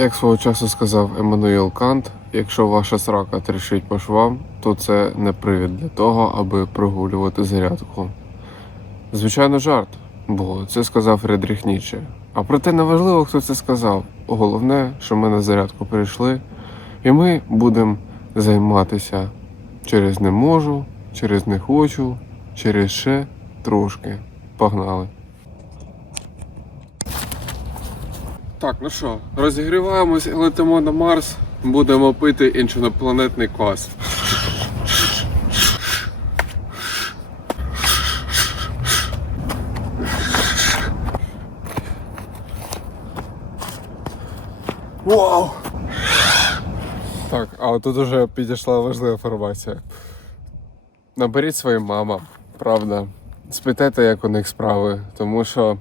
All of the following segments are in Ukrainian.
Як свого часу сказав Еммануїл Кант, якщо ваша срака тріщить по швам, то це не привід для того, аби прогулювати зарядку. Звичайно, жарт, бо це сказав Фредріх Ніче. А проте неважливо, хто це сказав. Головне, що ми на зарядку прийшли, і ми будемо займатися через не можу, через не хочу, через ще трошки. Погнали. Так, ну що, розігріваємось і летимо на Марс. Будемо пити іншопланетний квас. Вау! Так, а тут уже підійшла важлива інформація. Наберіть своїм мамам, правда. Спитайте, як у них справи, тому що.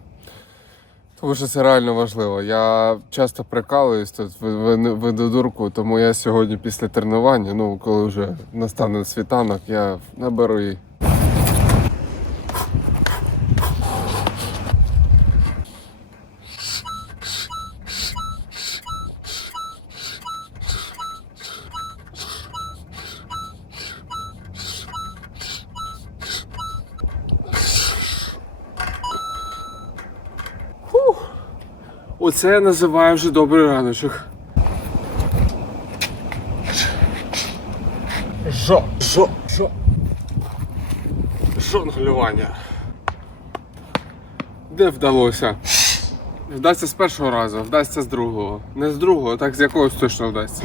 Тому що це реально важливо. Я часто прикалуюсь тут веду дурку, тому я сьогодні після тренування, ну коли вже настане світанок, я наберу її. Оце я називаю вже добрий раночок. Жо, жо, жо. Жонглювання. Де вдалося? Вдасться з першого разу, вдасться з другого. Не з другого, так з якогось точно вдасться.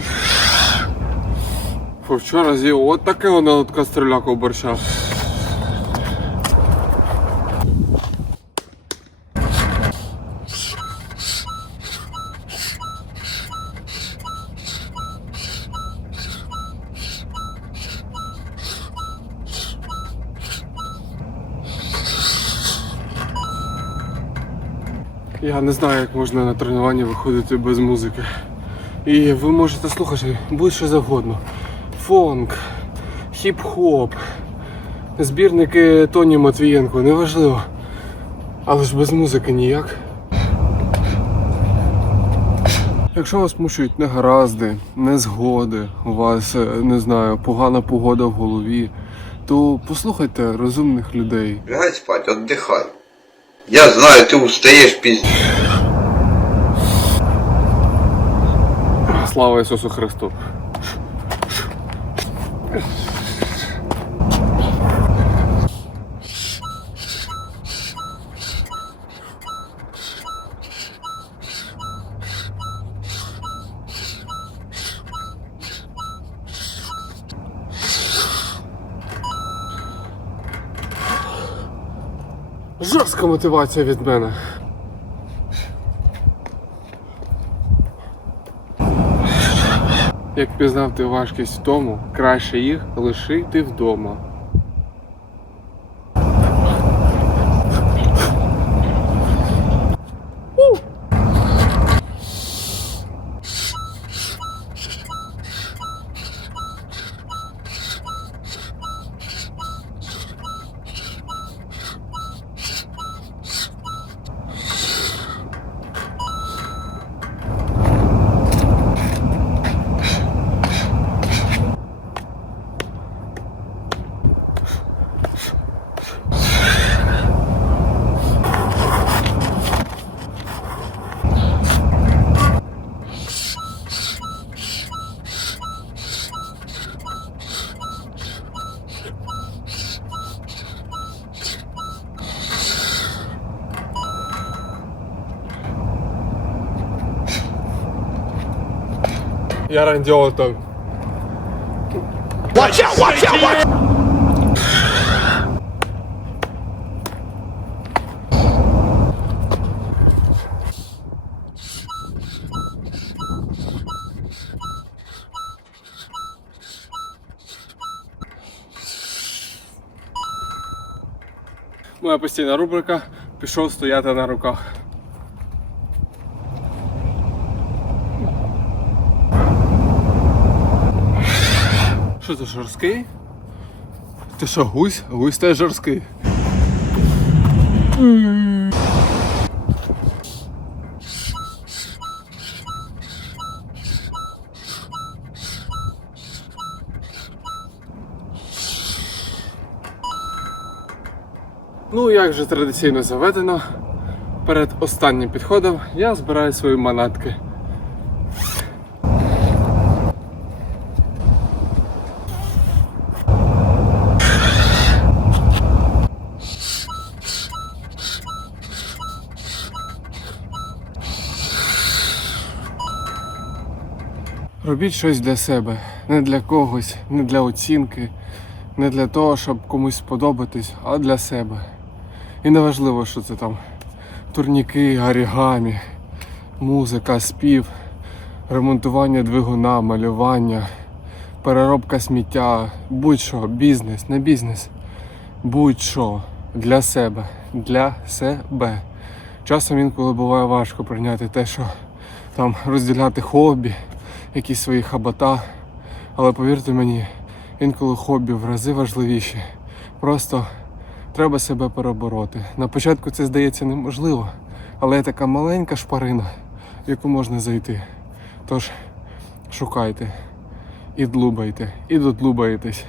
Фу, вчора з'їв от таке воно от каструляку борща. Я не знаю, як можна на тренування виходити без музики. І ви можете слухати будь-що завгодно. Фонк, хіп-хоп, збірники Тоні Матвієнко, неважливо. Але ж без музики ніяк. Якщо вас мучують негаразди, незгоди, у вас, е, не знаю, погана погода в голові, то послухайте розумних людей. Лягай спать, отдыхай. Я знаю, ты устаешь пиздец. Слава Ісусу Христу! Жорстка мотивація від мене. Як пізнав ти важкість в тому, краще їх лишити вдома. Я Ранді Олтон. Моя постійна рубрика пішов стояти на руках. Що це жорсткий? Ти що, гусь? Гусь теж жорсткий. Ну, як вже традиційно заведено, перед останнім підходом я збираю свої манатки. Робіть щось для себе, не для когось, не для оцінки, не для того, щоб комусь сподобатись, а для себе. І неважливо, що це там турніки, орігамі, музика, спів, ремонтування двигуна, малювання, переробка сміття, будь-що, бізнес, не бізнес, будь-що для себе, для себе. Часом інколи буває важко прийняти те, що там розділяти хобі, якісь свої хабата. Але повірте мені, інколи хобі в рази важливіші. Просто треба себе перебороти. На початку це здається неможливо, але є така маленька шпарина, в яку можна зайти. Тож шукайте і длубайте, і додлубаєтесь.